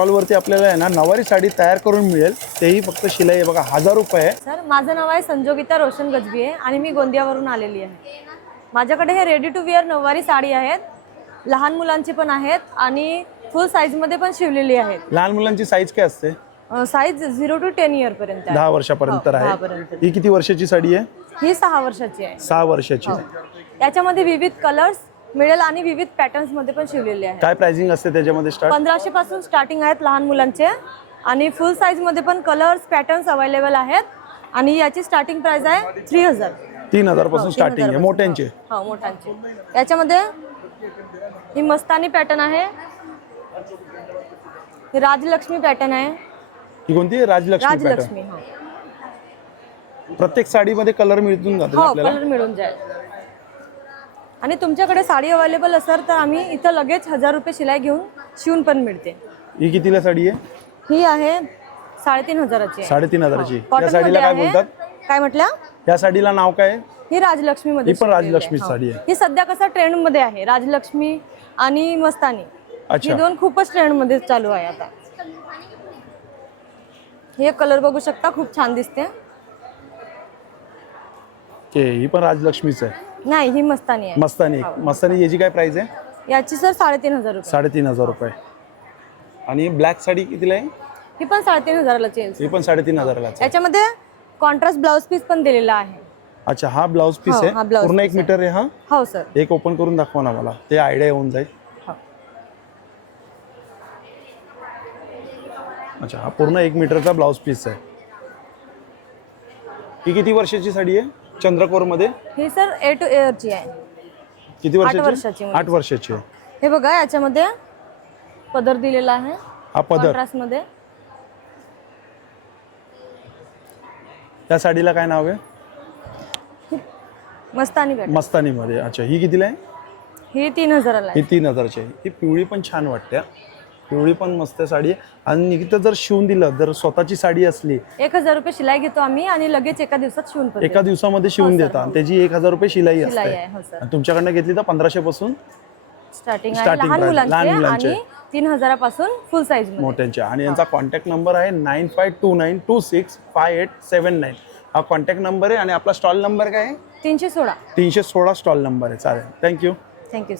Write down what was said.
स्टॉलवरती आपल्याला आहे ना नवारी साडी तयार करून मिळेल, तेही फक्त शिलाई आहे बघा 1000 रुपये आहे. सर माझं नाव आहे संजोगिता रोशन गजबी आहे आणि मी गोंदियावरून आलेली आहे. माझ्याकडे हे रेडी टू वेअर नऊवारी साडी आहेत, लहान मुलांची पण आहेत आणि फुल साईजमध्ये पण शिवलेली आहेत. लहान मुलांची साईज काय असते? साईज 0 to 10 इयर पर्यंत आहे. 10 वर्षापर्यंत हो, 10 आहे. पर्यंत. ही किती वर्षाची साडी आहे? ही 6 वर्षाची आहे. 6 वर्षाची. याच्यामध्ये विविध कलर्स मिळेल आणि विविध पॅटर्न्स मध्ये पण शिवलेले आहेत. काय प्राइसिंग असते त्याच्यामध्ये स्टार्ट? 1500 पासून स्टार्टिंग आहेत लहान मुलांचे आणि फुल साईज मध्ये पण कलर्स पॅटर्न्स अवेलेबल आहेत आणि याची स्टार्टिंग प्राइस आहे 3000. 3000 पासून स्टार्टिंग आहे मोठ्यांचे. हो मोठ्यांचे. याच्यामध्ये ही मस्तानी पॅटर्न आहे, ही राजलक्ष्मी पॅटर्न आहे. ही कोणती? राजलक्ष्मी पॅटर्न. राजलक्ष्मी. हो प्रत्येक साडीमध्ये कलर मिळून जातो हो आपल्याला. कलर मिळून जाईल. आणि तुमच्याकडे साडी अवेलेबल असेल तर आम्ही इथं लगेच 1000 रुपये शिलाई घेऊन शिवून पण मिळते. ही कितीला साडी आहे? ही आहे 3500ची. 3500ची. या कॉटन साडीला काय मध्ये आहे. बोलतात? काय म्हटलं? या साडीला नाव काय आहे? ही राजलक्ष्मी मध्ये. ही पण राजलक्ष्मी साडी आहे. ही सध्या कसं ट्रेंड मध्ये आहे, राजलक्ष्मी आणि मस्तानी. अच्छा. ही दोन खूपच ट्रेंड मध्ये चालू आहे आता. हे कलर बघू शकता, खूप छान दिसते. ही पण राजलक्ष्मीच आहे. नाही ही मस्तानी आहे. मस्तानी. मस्तानी याची काय प्राइस आहे? याची सर 3500 रुपये. 3500 रुपये. आणि ब्लॅक साडी कितीला आहे? ही पण 3500ला चेंज. ही पण 3500ला आहे. याच्यामध्ये कॉन्ट्रास्ट ब्लाउज पीस पण दिलेला आहे. अच्छा, हा ब्लाउज पीस हो, आहे. हा ब्लाउज पूर्ण 1 पीस आहे. मीटर आहे हा. हो सर. एक ओपन करून दाखवा ना मला, ते आयडिया येऊन जाईल. हो. अच्छा, हा पूर्ण 1 मीटरचा ब्लाउज पीस आहे. ही किती वर्षाची साडी आहे? चंद्रकोर मध्ये. ही सर 8 इयरची आहे. किती वर्षाची? 8 वर्षाची. 8 वर्षाची आहे. हे बघा याच्यामध्ये पदर दिलेला आहे हा पदर. कॉन्ट्रास्ट मध्ये. त्या साडीला काय नाव आहे? मस्तानी पॅटर्न. मस्तानी मध्ये. अच्छा, ही कितीला आहे? ही 3000ला ही आहे. 3000ची आहे. ही पिवळी पण छान वाटते. पिवळी पण मस्त साडी आहे. आणि इथं जर शिवून दिलं, जर स्वतःची साडी असली 1000 रुपये शिलाई घेतो आम्ही आणि लगेच एका दिवसात शिवून पण एका दिवसामध्ये शिवून सर, देता. त्याची 1000 रुपये शिलाई शिलाई असते. आहे. हो सर. आणि तुमच्याकडनं घेतली तर 1500 पासून स्टार्टिंग आहे Starting लहान price, लहान मुलांचे मुलांचे. आणि 3000 पासून फुल साईज मध्ये. मोठ्यांच्या. आणि यांचा कॉन्टॅक्ट नंबर आहे 9529265879. हा कॉन्टॅक्ट नंबर आहे. आणि आपला स्टॉल नंबर काय आहे? 316. 316 स्टॉल नंबर आहे. चालेल, थँक्यू. थँक्यू.